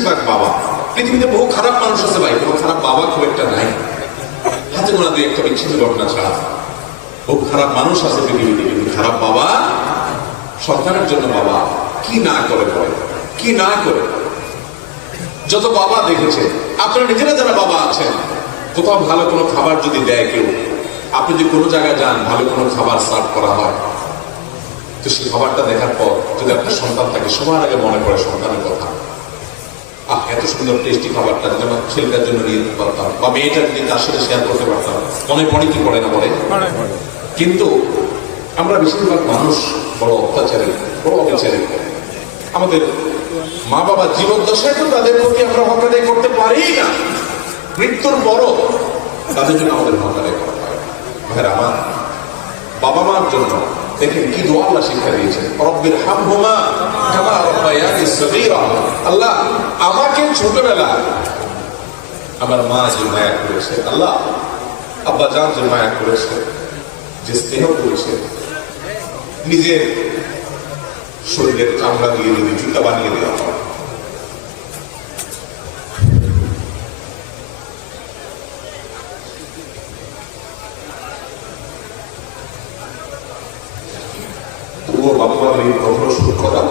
বাবা, পৃথিবীতে বহু খারাপ মানুষ আছে ভাই, কোনো খারাপ বাবা খুব একটা নাই, হাতে গোনা দিয়ে একটা বিচ্ছিন্ন ঘটনা ছাড়া। বহু খারাপ মানুষ আছে পৃথিবীতে, কিন্তু খারাপ বাবা, সন্তানের জন্য বাবা কি না করে বলে, কি না করে। যত বাবা দেখেছে, আপনারা নিজেরা যারা বাবা আছেন, কোথাও ভালো কোনো খাবার যদি দেয় কেউ, আপনি যদি কোনো জায়গায় যান ভালো কোনো খাবার সার্ভ করা হয়, তো সেই খাবারটা দেখার পর যদি আপনার সন্তান থাকে, সবার আগে মনে পড়ে সন্তানের কথা। এত সুন্দর টেস্টি খাবারটা যদি আমার ছেলেটার জন্য নিয়ে যেতে পারতাম, বা মেয়েটা যদি তার সাথে শেয়ার করতে পারতাম, মনে পড়ে কি পড়ে না বলে। কিন্তু আমরা বেশিরভাগ মানুষ বড় অত্যাচারী, বড় অবিচারী। আমাদের মা বাবা জীবদ্দশায় তো তাদের প্রতি আমরা হক আদায় করতে পারি না, মৃত্যুর বড় তাদের জন্য আমাদের হক আদায় করা হয়। ভাইরা আমার, বাবা মার জন্য দেখেন কি দোয়া আল্লাহ শিক্ষা দিয়েছেন, রব্বির হামহুমা কামা রাব্বায়ানি সগীরা। আল্লাহ আমাকে ছোটবেলা আমার মা যে মায়া করেছে, আল্লাহ আব্বা জান যে মায়া করেছে, যে স্নেহ করেছে, নিজের শরীরের চামড়া দিয়ে যদি জুতা বানিয়ে দেওয়া হয়, তবুও বাবা এই কখনো শুরু করা।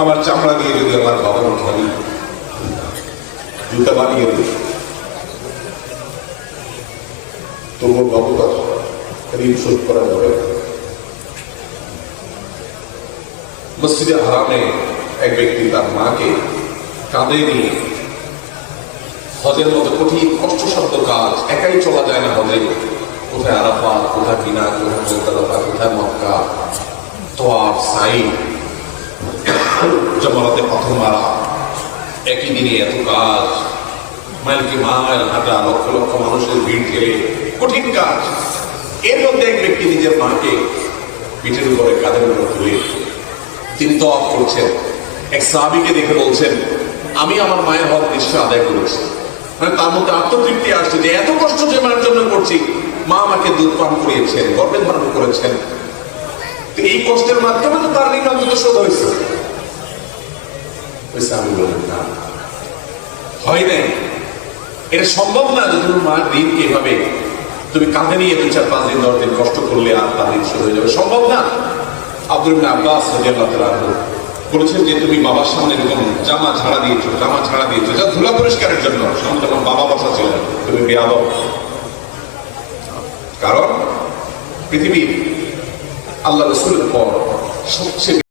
আমার চামড়া দিয়ে যদি আমার বাবার খালি জুতা বানিয়ে দিই, তবুও বাবা ঋণ শোধ করা যাবে। মসজিদে হারামে এক ব্যক্তি তার মাকে কাঁধে নিয়ে, হজের মতো কঠিন কষ্টসাধ্য কাজ, একাই চলা যায় না হজে, কোথায় আরাফাত, কোথায় মিনা, কোথায় মুজদালিফা, কোথায় মক্কা, তাওয়াফ, সাই, জামারাতে পাথর মারা, একই দিনে এত কাজ, মাইলকে মাইল হাঁটা, লক্ষ লক্ষ মানুষের ভিড় ঠেলে, কঠিন কাজ। এর মধ্যে এক ব্যক্তি নিজের মাকে পিঠের উপরে, কাঁধের উপর তুলে তিনি তাওয়াফ করছেন। এক সাহাবীকে দেখে বলছেন, আমি আমার মায়ের হক নিশ্চয় আদায় করেছি। মানে তার মধ্যে আত্মতৃপ্তি আসছে যে এত কষ্ট যে মায়ের জন্য করছি, মা আমাকে দুধ পান করিয়েছেন, গর্ভে ধারণ করেছেন, এই কষ্টের মাধ্যমে তো তার ঋণ অন্তত শোধ হয়েছে। আমি বলেন না, হয় নাই, এটা সম্ভব না যে তুমি মার ঋণ এভাবে তুমি কাঁধে নিয়ে 2-4-5 দিন 10 দিন কষ্ট করলে আর তার ঋণ শোধ হয়ে যাবে, সম্ভব না। আব্দুল ইবনে আব্বাস রাদিয়াল্লাহু তাআলা আনহু বলেছেন যে তুমি বাবার সামনে এরকম জামা ছাড়া দিয়েছো, যা ধুলা পরিষ্কারের জন্য, সামনে তখন বাবা বসা ছিল, তুমি বেয়াদব। কারণ পৃথিবীর আল্লাহ রাসূলের পর সবচেয়ে